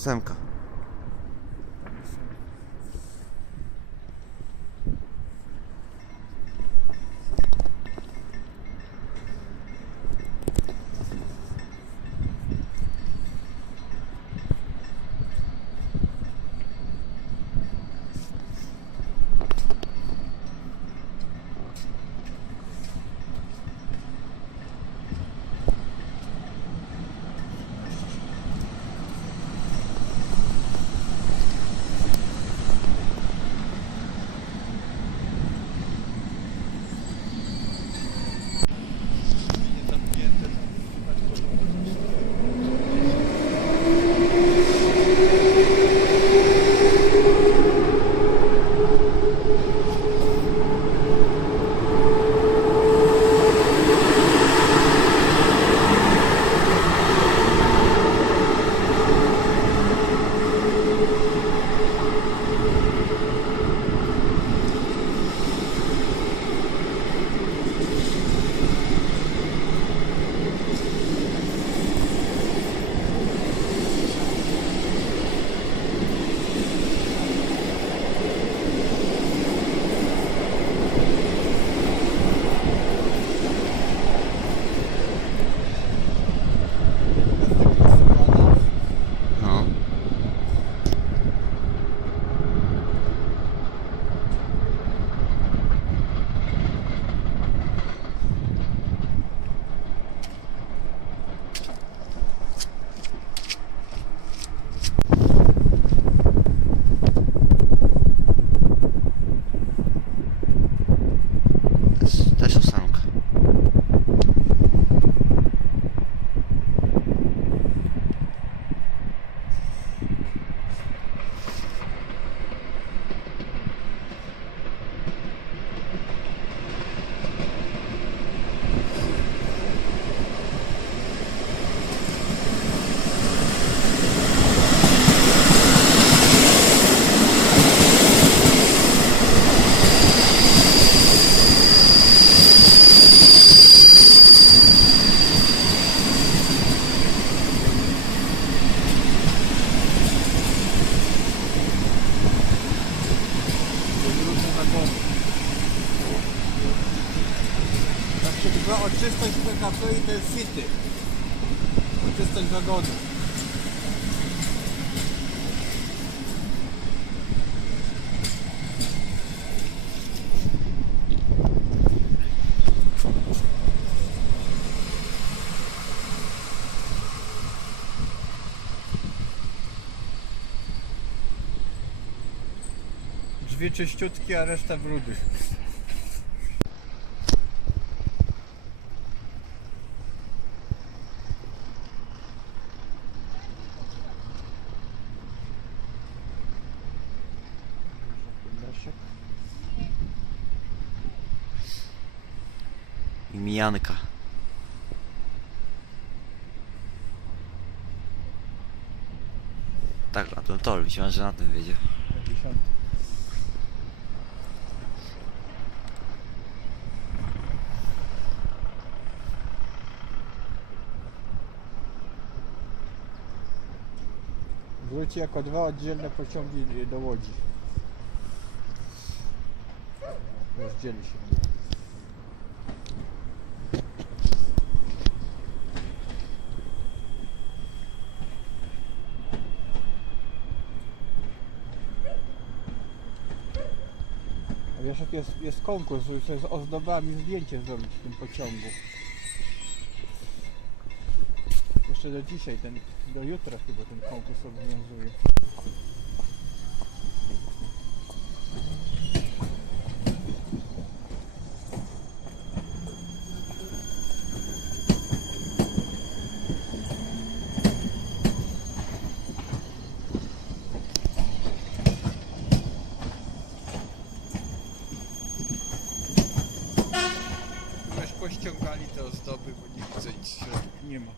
ósemka. Też ósemka. Znaczy dba o czystość PKP i to jest city. O czystość wagonu. Drzwi czyściutkie, a reszta brudy. I mijanka. Tak, na tym toru. Myślałem, że na tym wiedzie. 50. Wróci jako dwa oddzielne pociągi do Łodzi. Rozdzieli się. A wiesz, jak jest konkurs, żeby sobie z ozdobami zdjęcie zrobić w tym pociągu. Jeszcze do dzisiaj, do jutra chyba ten konkurs obowiązuje. Już pościągali te ozdoby, bo nie widzę nic w środku, nie ma.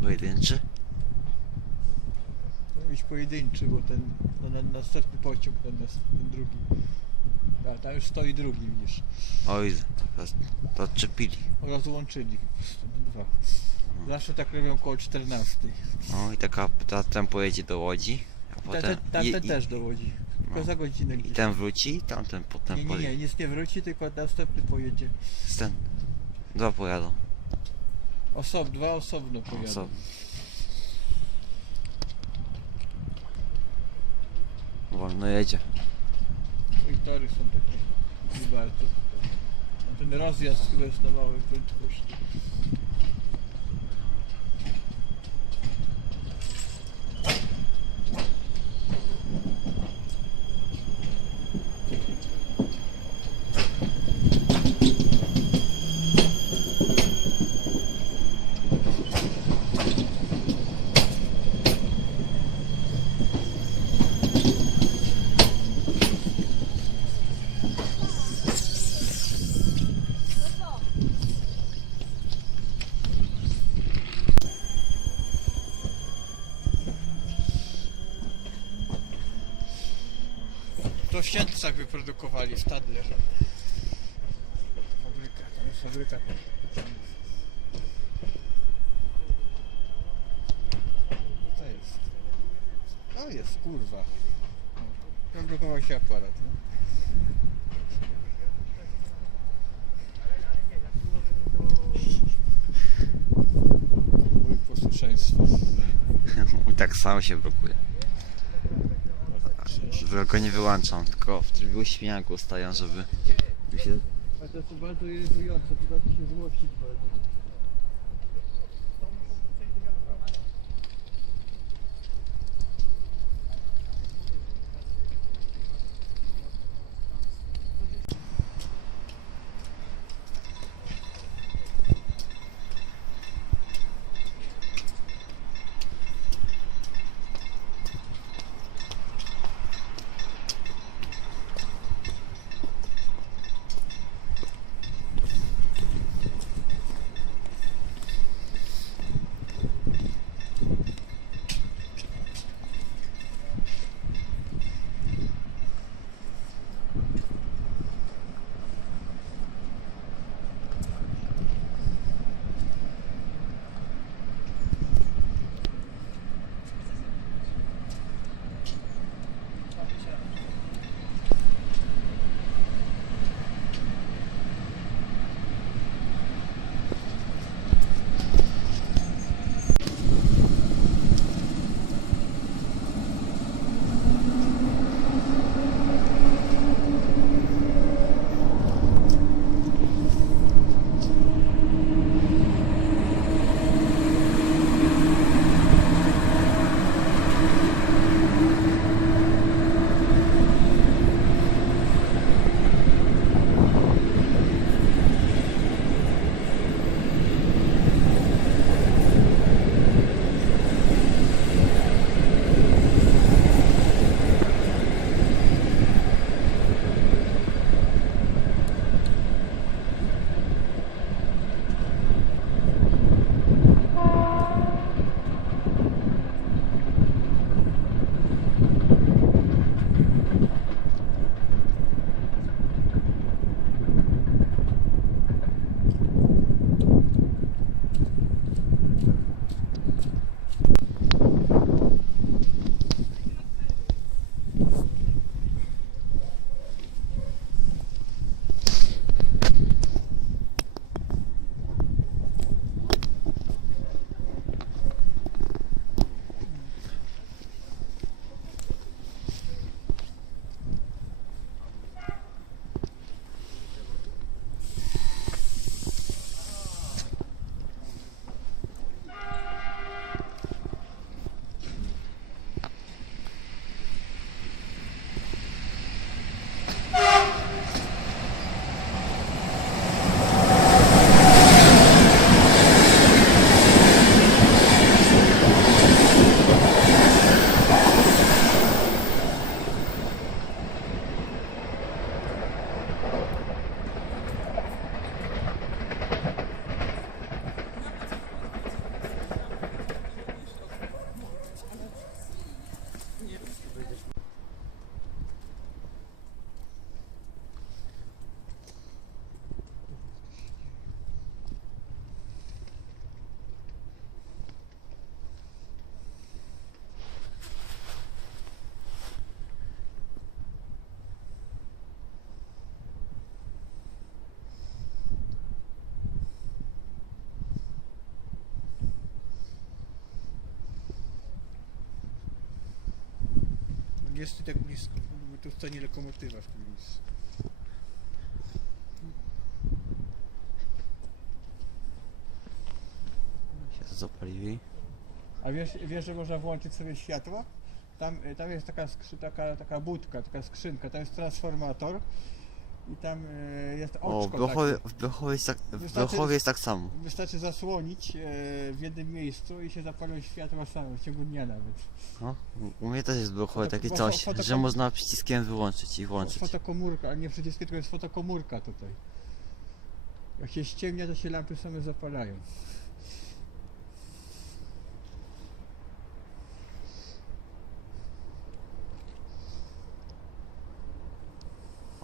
Pojedynczy? To być pojedynczy, bo ten następny pociąg, ten drugi. A tam już stoi drugi, widzisz. Oj, to odczepili. Rozłączyli dwa. Zawsze tak robią koło 14. No i ten pojedzie do Łodzi, a potem Tamten też dowodzi. Tylko no. za godzinę I gdzieś. ten wróci, tamten potem Nie, pojedzie. nic nie wróci, tylko następny pojedzie. Ten. Dwa pojadą. Dwa osobno pojadą. Osobno. Wolno jedzie. I tory są takie nie bardzo. A ten rozjazd chyba jest na małej prędkości. To w Siedlcach wyprodukowali, w Stadler. Fabryka, tam jest fabryka. Co jest? O jest, kurwa. Zablokował się aparat. No. Mój posłuszeństwo. I tak sam się blokuje. Tylko nie wyłączam, tylko w trybie uśmiaku ustawiam, żeby mi się... A to jest bardzo irytujące, potrafi się złościć bardzo. Jest tu tak blisko, bo tu stanie lokomotywa w tym miejscu. Się to zapalili. A wiesz, że można włączyć sobie światło? Tam jest taka budka, taka skrzynka, tam jest transformator i tam jest O, oczko w Bechowie jest tak, w Wystarczy- Bechowie jest tak samo. Wystarczy zasłonić w jednym miejscu i się zapalą światła same, w ciągu dnia nawet. No, u mnie też jest w Bechowie takie Bo coś, fotokom- że można przyciskiem wyłączyć i włączyć. Fotokomórka, a nie przyciskiem, tylko jest fotokomórka tutaj. Jak się ściemnia, to się lampy same zapalają.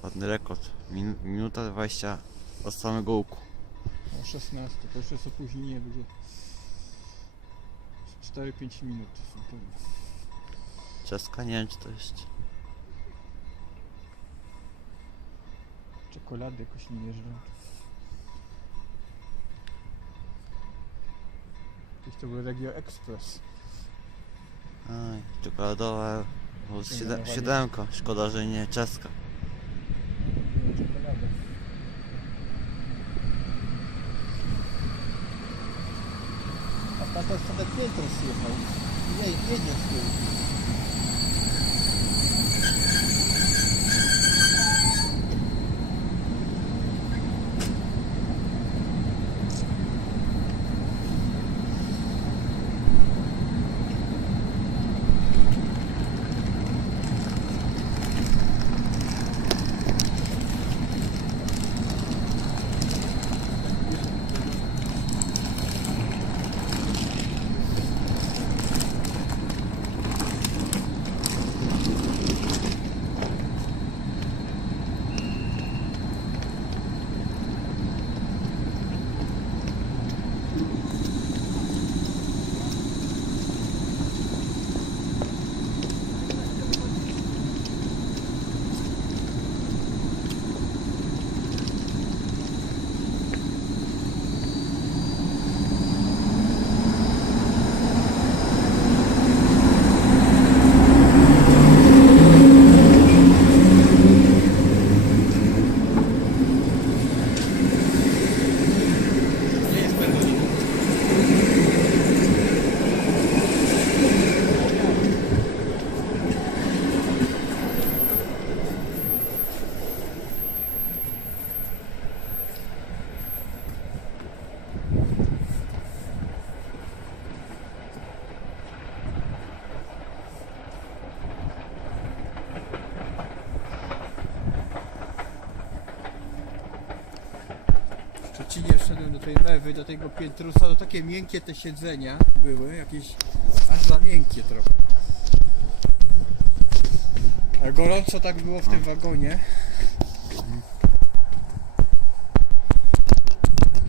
Ładny rekord. Minuta 20 od samego łuku. O 16, to już jest opóźnienie, będzie 4-5 minut. Czeska, nie wiem czy to jest. Czekolady jakoś nie jeżdżą. Kiedyś to był Regio Express. Aj, czekoladowa. Czekoladowa. Siódemka. Szkoda, że nie czeska. Czekolada. A tata jest wtedy piętro zjechał. Nie, jedzie w tył. Nie jest pełny. W Szczecinie wszedłem do tej mewy, do tego piętrusa, to takie miękkie te siedzenia były, jakieś aż za miękkie trochę. A gorąco tak było w tym wagonie.